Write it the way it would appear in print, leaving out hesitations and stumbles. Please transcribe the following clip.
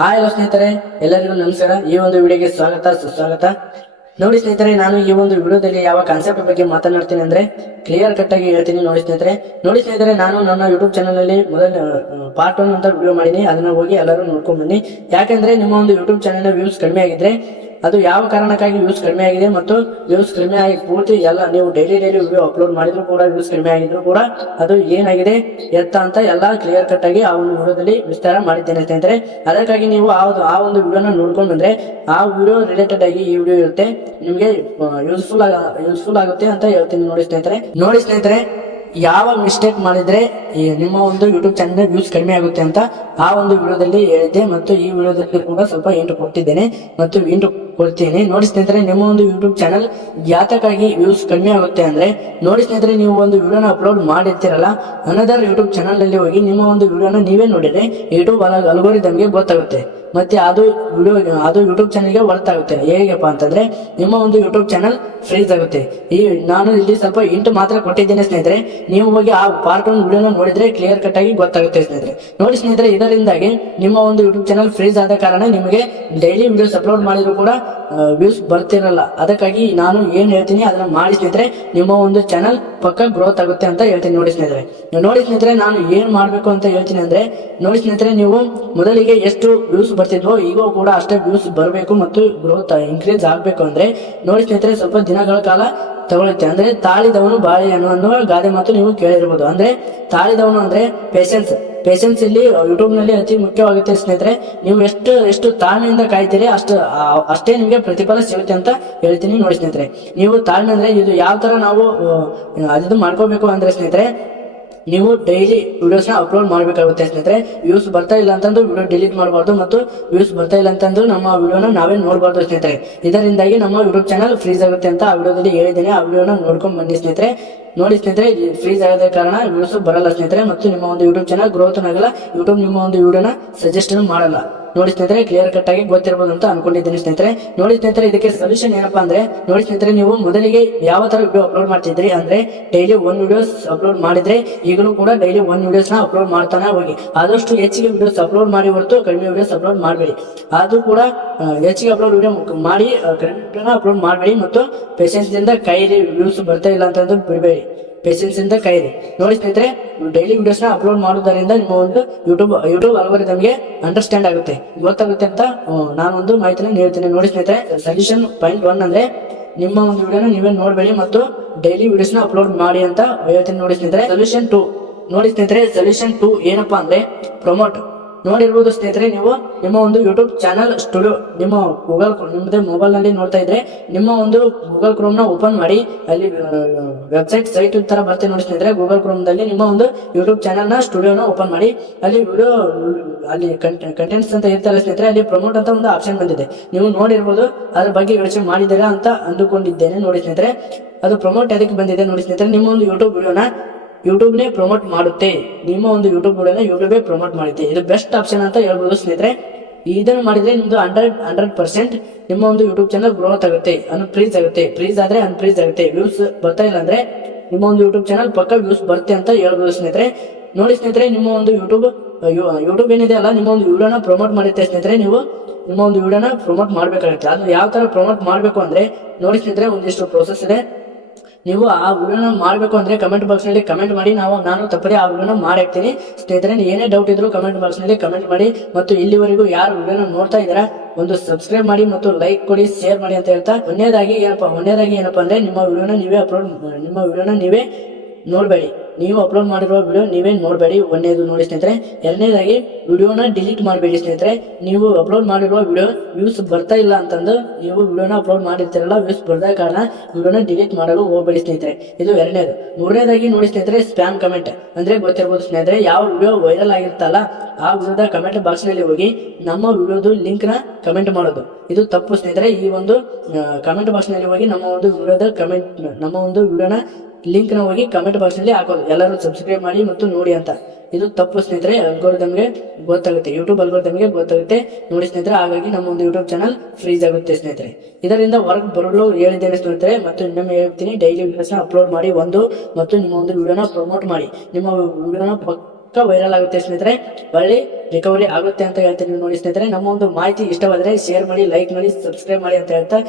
Hello ಸ್ನೇಹಿತರೆ, ಎಲ್ಲರಿಗೂ ನಮಸ್ಕಾರ. ಈ ಒಂದು ವಿಡಿಯೋಗೆ ಸ್ವಾಗತ ಸುಸ್ವಾಗತ. ನೋಡಿ ಸ್ನೇಹಿತರೆ, ನಾನು ಈ ಒಂದು ವಿಡಿಯೋದಲ್ಲಿ ಯಾವ ಕಾನ್ಸೆಪ್ಟ್ ಬಗ್ಗೆ ಮಾತನಾಡ್ತೀನಿ ಅಂದ್ರೆ ಕ್ಲಿಯರ್ ಕಟ್ ಆಗಿ ಹೇಳ್ತೀನಿ. ನೋಡಿ ಸ್ನೇಹಿತರೆ, ನಾನು ನನ್ನ ಯೂಟ್ಯೂಬ್ ಚಾನಲ್ ಅಲ್ಲಿ ಮೊದಲ ಪಾರ್ಟ್ 1 ಅಂತ ವಿಡಿಯೋ ಮಾಡಿನಿ. ಅದನ್ನ ಹೋಗಿ ಎಲ್ಲರೂ ನೋಡ್ಕೊಂಡ್ ಬನ್ನಿ. ಯಾಕಂದ್ರೆ ನಿಮ್ಮ ಒಂದು ಯೂಟ್ಯೂಬ್ ಚಾನಲ್ ವ್ಯೂಸ್ ಕಡಿಮೆ ಆಗಿದ್ರೆ ಅದು ಯಾವ ಕಾರಣಕ್ಕಾಗಿ ವ್ಯೂಸ್ ಕಡಿಮೆ ಆಗಿದೆ ಮತ್ತು ವ್ಯೂಸ್ ಕಡಿಮೆ ಆಗಿ ಪೂರ್ತಿ ಎಲ್ಲ ನೀವು ಡೈಲಿ ವಿಡಿಯೋ ಅಪ್ಲೋಡ್ ಮಾಡಿದ್ರು ಕೂಡ ವ್ಯೂಸ್ ಕಡಿಮೆ ಆಗಿದ್ರು ಕೂಡ ಅದು ಏನಾಗಿದೆ ಎತ್ತ ಅಂತ ಎಲ್ಲ ಕ್ಲಿಯರ್ ಕಟ್ ಆಗಿ ಆ ಒಂದು ವಿಡಿಯೋದಲ್ಲಿ ವಿಸ್ತಾರ ಮಾಡಿದ್ದೇನೆ ಸ್ನೇಹಿತರೆ. ಅದಕ್ಕಾಗಿ ನೀವು ಆ ಒಂದು ವಿಡಿಯೋನ ನೋಡ್ಕೊಂಡು ಬಂದ್ರೆ ಆ ವಿಡಿಯೋ ರಿಲೇಟೆಡ್ ಆಗಿ ಈ ವಿಡಿಯೋ ಇರುತ್ತೆ, ನಿಮಗೆ ಯೂಸ್ಫುಲ್ ಆಗುತ್ತೆ ಅಂತ ಹೇಳ್ತೀನಿ. ನೋಡಿ ಸ್ನೇಹಿತರೆ, ಯಾವ ಮಿಸ್ಟೇಕ್ ಮಾಡಿದ್ರೆ ನಿಮ್ಮ ಒಂದು ಯೂಟ್ಯೂಬ್ ಚಾನಲ್ ವ್ಯೂಸ್ ಕಡಿಮೆ ಆಗುತ್ತೆ ಅಂತ ಆ ಒಂದು ವಿಡಿಯೋದಲ್ಲಿ ಹೇಳಿದ್ದೆ ಮತ್ತು ಈ ವಿಡಿಯೋದಲ್ಲಿ ಕೂಡ ಸ್ವಲ್ಪ ಇಂಟು ಕೊಟ್ಟಿದ್ದೇನೆ ಮತ್ತು ಇಂಟು ಕೊಡ್ತೀನಿ. ನೋಡಿ ಸ್ನೇಹಿತರೆ, ನಿಮ್ಮ ಒಂದು ಯೂಟ್ಯೂಬ್ ಚಾನಲ್ ಯಾತಕ್ಕಾಗಿ ವ್ಯೂಸ್ ಕಡಿಮೆ ಆಗುತ್ತೆ ಅಂದ್ರೆ, ನೋಡಿ ಸ್ನೇಹಿತರೆ, ನೀವು ಒಂದು ವಿಡಿಯೋನ ಅಪ್ಲೋಡ್ ಮಾಡಿರ್ತೀರಲ್ಲ, ಅನದರ್ ಯೂಟ್ಯೂಬ್ ಚಾನಲ್ ಅಲ್ಲಿ ಹೋಗಿ ನಿಮ್ಮ ಒಂದು ವಿಡಿಯೋನ ನೀವೇ ನೋಡಿದ್ರೆ ಯೂಟ್ಯೂಬ್ ಅಲ್ಗೋರಿದಮ್ಗೆ ಗೊತ್ತಾಗುತ್ತೆ ಮತ್ತೆ ಅದು ಯೂಟ್ಯೂಬ್ ಚಾನಲ್ಗೆ ವರ್ತಾಗುತ್ತೆ. ಹೇಗಪ್ಪ ಅಂತಂದ್ರೆ ನಿಮ್ಮ ಒಂದು ಯೂಟ್ಯೂಬ್ ಚಾನಲ್ ಫ್ರೀಸ್ ಆಗುತ್ತೆ. ನಾನು ಇಲ್ಲಿ ಸ್ವಲ್ಪ ಇಂಟು ಮಾತ್ರ ಕೊಟ್ಟಿದ್ದೇನೆ ಸ್ನೇಹಿತರೆ. ನೀವು ಹೋಗಿ ಆ ಪಾರ್ಟ್ 1 ವಿಡಿಯೋನ ನೋಡಿದ್ರೆ ಕ್ಲಿಯರ್ ಕಟ್ ಆಗಿ ಗೊತ್ತಾಗುತ್ತೆ ಸ್ನೇಹಿತರೆ. ನೋಡಿ ಸ್ನೇಹಿತರೆ, ಇದರಿಂದಾಗಿ ನಿಮ್ಮ ಒಂದು ಯೂಟ್ಯೂಬ್ ಚಾನಲ್ ಫ್ರೀಸ್ ಆದ ಕಾರಣ ನಿಮಗೆ ಡೈಲಿ ವಿಡಿಯೋಸ್ ಅಪ್ಲೋಡ್ ಮಾಡಿದ್ರು ಕೂಡ ವ್ಯೂಸ್ ಬರ್ತಿರಲ್ಲ. ಅದಕ್ಕಾಗಿ ನಾನು ಏನ್ ಹೇಳ್ತೀನಿ ಅದನ್ನ ಮಾಡಿ ಸ್ನೇಹಿತರೆ, ನಿಮ್ಮ ಒಂದು ಚಾನಲ್ ಪಕ್ಕ ಗ್ರೋತ್ ಆಗುತ್ತೆ ಅಂತ ಹೇಳ್ತೀನಿ. ನೋಡಿ ಸ್ನೇಹಿತರೆ, ನಾನು ಏನ್ ಮಾಡ್ಬೇಕು ಅಂತ ಹೇಳ್ತೀನಿ ಅಂದ್ರೆ, ನೋಡಿ ಸ್ನೇಹಿತರೆ, ನೀವು ಮೊದಲಿಗೆ ಎಷ್ಟು ವ್ಯೂಸ್ ಬರ್ತಿದ್ವೋ ಈಗ ಕೂಡ ಅಷ್ಟೇ ವ್ಯೂಸ್ ಬರಬೇಕು ಮತ್ತು ಗ್ರೋತ್ ಇನ್ಕ್ರೀಸ್ ಆಗ್ಬೇಕು ಅಂದ್ರೆ ನೋಡಿ ಸ್ನೇಹಿತರೆ, ಸ್ವಲ್ಪ ದಿನಗಳ ಕಾಲ ತಗೊಳುತ್ತೆ. ಅಂದ್ರೆ ತಾಳಿದವನು ಬಾಳೆ ಅನ್ನೋ ಗಾದೆ ಮಾತು ನೀವು ಕೇಳಿರ್ಬೋದು. ಅಂದ್ರೆ ತಾಳಿದವನು ಅಂದ್ರೆ ಪೇಷನ್ಸ್ ಇಲ್ಲಿ ಯೂಟ್ಯೂಬ್ ನಲ್ಲಿ ಅತಿ ಮುಖ್ಯವಾಗುತ್ತೆ ಸ್ನೇಹಿತರೆ. ನೀವು ಎಷ್ಟು ತಾಳ್ಮೆಯಿಂದ ಕಾಯ್ತೀರಿ ಅಷ್ಟೇ ನಿಮಗೆ ಪ್ರತಿಫಲ ಸಿಗುತ್ತೆ ಅಂತ ಹೇಳ್ತೀನಿ. ನೋಡಿ ಸ್ನೇಹಿತರೆ, ನೀವು ತಾಳ್ಮೆ ಅಂದ್ರೆ ಇದು ಯಾವ ತರ ನಾವು ಅದು ಮಾಡ್ಕೋಬೇಕು ಅಂದ್ರೆ ಸ್ನೇಹಿತರೆ, ನೀವು ಡೈಲಿ ವಿಡಿಯೋಸ್ನ ಅಪ್ಲೋಡ್ ಮಾಡಬೇಕಾಗುತ್ತೆ ಸ್ನೇಹಿತರೆ. ವ್ಯೂಸ್ ಬರ್ತಾ ಇಲ್ಲ ಅಂತಂದು ವಿಡಿಯೋ ಡಿಲೀಟ್ ಮಾಡಬಾರ್ದು ಮತ್ತು ವ್ಯೂಸ್ ಬರ್ತಾ ಇಲ್ಲ ಅಂತಂದು ನಮ್ಮ ವಿಡಿಯೋನ ನಾವೇ ನೋಡಬಾರ್ದು ಸ್ನೇಹಿತರೆ. ಇದರಿಂದಾಗಿ ನಮ್ಮ ಯೂಟ್ಯೂಬ್ ಚಾನಲ್ ಫ್ರೀಸ್ ಆಗುತ್ತೆ ಅಂತ ಆ ವಿಡಿಯೋದಲ್ಲಿ ಹೇಳಿದ್ದೇನೆ. ಆ ವಿಡಿಯೋನ ನೋಡ್ಕೊಂಡ್ ಬನ್ನಿ ಸ್ನೇಹಿತರೆ. ನೋಡಿ ಸ್ನೇಹಿತರೆ, ಫ್ರೀಸ್ ಆಗದ ಕಾರಣ ವ್ಯೂಸ್ ಬರಲ್ಲ ಸ್ನೇಹಿತರೆ ಮತ್ತು ನಿಮ್ಮ ಒಂದು ಯೂಟ್ಯೂಬ್ ಚಾನಲ್ ಗ್ರೋತ್ ಆಗಲ್ಲ. ಯೂಟ್ಯೂಬ್ ನಿಮ್ಮ ಒಂದು ವಿಡಿಯೋನ ಸಜೆಸ್ಟ್ ಮಾಡಲ್ಲ. ನೋಡಿ ಸ್ನೇಹಿತರೆ, ಕ್ಲಿಯರ್ ಕಟ್ ಆಗಿ ಗೊತ್ತಿರಬಹುದು ಅಂತ ಅನ್ಕೊಂಡಿದ್ದೀನಿ ಸ್ನೇಹಿತರೆ. ನೋಡಿ ಸ್ನೇಹಿತರೆ, ಇದಕ್ಕೆ ಸೊಲ್ಯೂಷನ್ ಏನಪ್ಪಾ ಅಂದ್ರೆ, ನೋಡಿ ಸ್ನೇಹಿತರೆ, ನೀವು ಮೊದಲಿಗೆ ಯಾವ ತರ ವಿಡಿಯೋ ಅಪ್ಲೋಡ್ ಮಾಡ್ತಿದ್ರಿ ಅಂದ್ರೆ ಡೈಲಿ 1 ವಿಡಿಯೋಸ್ ಅಪ್ಲೋಡ್ ಮಾಡಿದ್ರೆ ಈಗಲೂ ಕೂಡ ಡೈಲಿ 1 ವಿಡಿಯೋಸ್ ನ ಅಪ್ಲೋಡ್ ಮಾಡ್ತಾನೆ ಹೋಗಿ. ಆದಷ್ಟು ಹೆಚ್ಚಿಗೆ ವಿಡಿಯೋಸ್ ಅಪ್ಲೋಡ್ ಮಾಡಿ ಹೊರತು ಕಡಿಮೆ ವಿಡಿಯೋಸ್ ಅಪ್ಲೋಡ್ ಮಾಡಬೇಡಿ. ಅದು ಕೂಡ ಹೆಚ್ಚಿಗೆ ಅಪ್ಲೋಡ್ ವಿಡಿಯೋ ಮಾಡಿ ಕಡಿಮೆ ವಿಡಿಯೋನ ಅಪ್ಲೋಡ್ ಮಾಡಬೇಡಿ ಮತ್ತು ಪೇಷನ್ಸ್ ಇಂದ ಕೈಲಿ ವ್ಯೂಸ್ ಬರ್ತಾ ಇಲ್ಲ ಅಂತಂದು ಬಿಡಬೇಡಿ. ಪೇಷನ್ಸ್ ಇಂದ ಕೈರಿ. ನೋಡಿ ಸ್ನೇಹಿತರೆ, ಡೈಲಿ ವಿಡಿಯೋಸ್ ನ ಅಪ್ಲೋಡ್ ಮಾಡೋದರಿಂದ ನಿಮ್ಮ ಒಂದು ಯೂಟ್ಯೂಬ್ ಅಲ್ಗೋರಿದಮ್ಗೆ ಅಂಡರ್ಸ್ಟ್ಯಾಂಡ್ ಆಗುತ್ತೆ, ಗೊತ್ತಾಗುತ್ತೆ ಅಂತ ನಾನು ಒಂದು ಮಾಹಿತಿನ ಹೇಳ್ತೇನೆ. ನೋಡಿ ಸ್ನೇಹಿತರೆ, ಸೊಲ್ಯೂಷನ್ ಪಾಯಿಂಟ್ 1 ಅಂದ್ರೆ ನಿಮ್ಮ ಒಂದು ವಿಡಿಯೋನ ನೀವೇ ನೋಡಬೇಡಿ ಮತ್ತು ಡೈಲಿ ವಿಡಿಯೋಸ್ ನ ಅಪ್ಲೋಡ್ ಮಾಡಿ ಅಂತ ಹೇಳ್ತೀನಿ. ನೋಡಿ ಸ್ನೇಹಿತರೆ, ಸೊಲ್ಯೂಷನ್ 2 ಏನಪ್ಪಾ ಅಂದ್ರೆ ಪ್ರಮೋಟ್. ನೋಡಿರ್ಬೋದು ಸ್ನೇಹಿತರೆ, ನೀವು ನಿಮ್ಮ ಒಂದು ಯೂಟ್ಯೂಬ್ ಚಾನಲ್ ಸ್ಟುಡಿಯೋ ನಿಮ್ಮ ನಿಮ್ಮದೇ ಮೊಬೈಲ್ ನಲ್ಲಿ ನೋಡ್ತಾ ಇದ್ರೆ ನಿಮ್ಮ ಒಂದು ಗೂಗಲ್ ಕ್ರೋಮ್ ನ ಓಪನ್ ಮಾಡಿ, ಅಲ್ಲಿ ಸೈಟ್ ತರ ಬರ್ತದೆ. ನೋಡಿ ಸ್ನೇಹಿತರೆ, ಗೂಗಲ್ ಕ್ರೋಮ್ ದಲ್ಲಿ ನಿಮ್ಮ ಒಂದು ಯೂಟ್ಯೂಬ್ ಚಾನಲ್ ನ ಸ್ಟುಡಿಯೋನ ಓಪನ್ ಮಾಡಿ, ಅಲ್ಲಿ ವಿಡಿಯೋ ಅಲ್ಲಿ ಕಂಟೆಂಟ್ಸ್ ಅಂತ ಇರ್ತಾರೆ ಸ್ನೇಹಿತರೆ, ಅಲ್ಲಿ ಪ್ರಮೋಟ್ ಅಂತ ಒಂದು ಆಪ್ಷನ್ ಬಂದಿದೆ. ನೀವು ನೋಡಿರ್ಬೋದು, ಅದ್ರ ಬಗ್ಗೆ ಯೋಚನೆ ಮಾಡಿದ್ದೀರಾ ಅಂತ ಅಂದುಕೊಂಡಿದ್ದೇನೆ. ನೋಡಿ ಸ್ನೇಹಿತರೆ, ಅದು ಪ್ರಮೋಟ್ ಅದಕ್ಕೆ ಬಂದಿದೆ. ನೋಡಿ ಸ್ನೇಹಿತರೆ, ನಿಮ್ಮ ಒಂದು ಯೂಟ್ಯೂಬ್ ವಿಡಿಯೋನ ಯೂಟ್ಯೂಬ್ನೇ ಪ್ರಮೋಟ್ ಮಾಡುತ್ತೆ. ನಿಮ್ಮ ಒಂದು ಯೂಟ್ಯೂಬ್ ವಿಡಿಯೋನ ಯೂಟ್ಯೂಬೇ ಪ್ರಮೋಟ್ ಮಾಡುತ್ತೆ. ಇದು ಬೆಸ್ಟ್ ಆಪ್ಷನ್ ಅಂತ ಹೇಳ್ಬೋದು ಸ್ನೇಹಿತರೆ. ಇದನ್ನು ಮಾಡಿದ್ರೆ ನಿಮ್ದು 100% ನಿಮ್ಮ ಒಂದು ಯೂಟ್ಯೂಬ್ ಚಾನಲ್ ಗ್ರೋತ್ ಆಗುತ್ತೆ, ಫ್ರೀಸ್ ಆದ್ರೆ ಅನ್ಫ್ರೀಸ್ ಆಗುತ್ತೆ. ವ್ಯೂಸ್ ಬರ್ತಾ ಇಲ್ಲ ಅಂದ್ರೆ ನಿಮ್ಮ ಒಂದು ಯೂಟ್ಯೂಬ್ ಚಾನಲ್ ಪಕ್ಕ ವ್ಯೂಸ್ ಬರುತ್ತೆ ಅಂತ ಹೇಳ್ಬೋದು ಸ್ನೇಹಿತರೆ. ನೋಡಿ ಸ್ನೇಹಿತರೆ, ನಿಮ್ಮ ಒಂದು ಯೂಟ್ಯೂಬ್ ಏನಿದೆ ಅಲ್ಲ, ನಿಮ್ಮ ಒಂದು ವಿಡಿಯೋನ ಪ್ರಮೋಟ್ ಮಾಡುತ್ತೆ ಸ್ನೇಹಿತರೆ. ನೀವು ನಿಮ್ಮ ಒಂದು ವಿಡಿಯೋನ ಪ್ರಮೋಟ್ ಮಾಡ್ಬೇಕಾಗುತ್ತೆ. ಅದು ಯಾವ ತರ ಪ್ರಮೋಟ್ ಮಾಡ್ಬೇಕು ಅಂದ್ರೆ, ನೋಡಿ ಸ್ನೇಹಿತರೆ, ಒಂದಿಷ್ಟು ಪ್ರೋಸೆಸ್ ಇದೆ. ನೀವು ಆ ವಿಡಿಯೋನ ಮಾಡಬೇಕು ಅಂದ್ರೆ ಕಮೆಂಟ್ ಬಾಕ್ಸ್ ನಲ್ಲಿ ಕಮೆಂಟ್ ಮಾಡಿ, ನಾನು ತಪ್ಪದೆ ಆ ವಿಡಿಯೋನ ಮಾಡಿ ಹಾಕ್ತೀನಿ ಸ್ನೇಹಿತರೆ. ಏನೇ ಡೌಟ್ ಇದ್ರು ಕಮೆಂಟ್ ಬಾಕ್ಸ್ ನಲ್ಲಿ ಕಮೆಂಟ್ ಮಾಡಿ ಮತ್ತು ಇಲ್ಲಿವರೆಗೂ ಯಾರು ವಿಡಿಯೋನ ನೋಡ್ತಾ ಇದ್ದೀರಾ ಒಂದು ಸಬ್ಸ್ಕ್ರೈಬ್ ಮಾಡಿ ಮತ್ತು ಲೈಕ್ ಕೊಡಿ, ಶೇರ್ ಮಾಡಿ ಅಂತ ಹೇಳ್ತಾ, ಒಂದನೇದಾಗಿ ಏನಪ್ಪಾ ಅಂದ್ರೆ ನಿಮ್ಮ ವಿಡಿಯೋನ ನೀವೇ ನೋಡ್ಬೇಡಿ. ನೀವು ಅಪ್ಲೋಡ್ ಮಾಡಿರುವ ವಿಡಿಯೋ ನೀವೇ ನೋಡಬೇಡಿ. ಒಂದೇದು ನೋಡಿ ಸ್ನೇಹಿತರೆ. ಎರಡನೇದಾಗಿ ವಿಡಿಯೋನ ಡಿಲೀಟ್ ಮಾಡಬೇಡಿ ಸ್ನೇಹಿತರೆ. ನೀವು ಅಪ್ಲೋಡ್ ಮಾಡಿರುವ ವಿಡಿಯೋ ವ್ಯೂಸ್ ಬರ್ತಾ ಇಲ್ಲ ಅಂತಂದು ನೀವು ವಿಡಿಯೋನ ಅಪ್ಲೋಡ್ ಮಾಡಿರ್ತೀರಲ್ಲ, ವ್ಯೂಸ್ ಬರ್ದ ಕಾರಣ ವಿಡಿಯೋನ ಡಿಲೀಟ್ ಮಾಡಲು ಹೋಗಬೇಡಿ ಸ್ನೇಹಿತರೆ. ಇದು ಎರಡನೇದು. ಮೂರನೇದಾಗಿ ನೋಡಿ ಸ್ನೇಹಿತರೆ, ಸ್ಪ್ಯಾಮ್ ಕಮೆಂಟ್ ಅಂದ್ರೆ ಗೊತ್ತಿರ್ಬೋದು ಸ್ನೇಹಿತರೆ. ಯಾವ ವಿಡಿಯೋ ವೈರಲ್ ಆಗಿರ್ತಲ್ಲ ಆ ವಿಡಿಯೋದ ಕಮೆಂಟ್ ಬಾಕ್ಸ್ ನಲ್ಲಿ ಹೋಗಿ ನಮ್ಮ ವಿಡಿಯೋದು ಲಿಂಕ್ ನ ಕಮೆಂಟ್ ಮಾಡೋದು ಇದು ತಪ್ಪು ಸ್ನೇಹಿತರೆ. ಈ ಒಂದು ಕಮೆಂಟ್ ಬಾಕ್ಸ್ ನಲ್ಲಿ ಹೋಗಿ ನಮ್ಮ ಒಂದು ವಿಡಿಯೋನ ಲಿಂಕ್ ನ ಹೋಗಿ ಕಮೆಂಟ್ ಬಾಕ್ಸ್ ನಲ್ಲಿ ಹಾಕೋದು, ಎಲ್ಲರೂ ಸಬ್ಸ್ಕ್ರೈಬ್ ಮಾಡಿ ಮತ್ತು ನೋಡಿ ಅಂತ. ಇದು ತಪ್ಪು ಸ್ನೇಹಿತರೆ. ಅಲ್ಗೋರಿದಮ್ಗೆ ಗೊತ್ತಾಗುತ್ತೆ, ಯೂಟ್ಯೂಬ್ ಅಲ್ಗೋರಿದಮ್ಗೆ ಗೊತ್ತಾಗುತ್ತೆ. ನೋಡಿ ಸ್ನೇಹಿತರೆ, ಹಾಗಾಗಿ ನಮ್ಮ ಒಂದು ಯೂಟ್ಯೂಬ್ ಚಾನಲ್ ಫ್ರೀಸ್ ಆಗುತ್ತೆ ಸ್ನೇಹಿತರೆ. ಇದರಿಂದ ಹೊರಗೆ ಬರಲು ಹೇಳಿದ್ದೇನೆ ಸ್ನೇಹಿತರೆ. ಮತ್ತು ಇನ್ನೊಮ್ಮೆ ಹೇಳ್ತೀನಿ, ಡೈಲಿ ವಿಡಿಯೋಸ್ನ ಅಪ್ಲೋಡ್ ಮಾಡಿ ಮತ್ತು ನಿಮ್ಮ ಒಂದು ವಿಡಿಯೋನ ಪ್ರಮೋಟ್ ಮಾಡಿ. ನಿಮ್ಮ ವಿಡಿಯೋನ ವೈರಲ್ ಆಗುತ್ತೆ ಸ್ನೇಹಿತರೆ, ಒಳ್ಳೆ ರಿಕವರಿ ಆಗುತ್ತೆ ಅಂತ ಹೇಳ್ತೀನಿ ನೋಡಿ ಸ್ನೇಹಿತರೆ. ನಮ್ಮ ಒಂದು ಮಾಹಿತಿ ಇಷ್ಟವಾದರೆ ಶೇರ್ ಮಾಡಿ, ಲೈಕ್ ಮಾಡಿ, ಸಬ್ಸ್ಕ್ರೈಬ್ ಮಾಡಿ ಅಂತ ಹೇಳ್ತಾ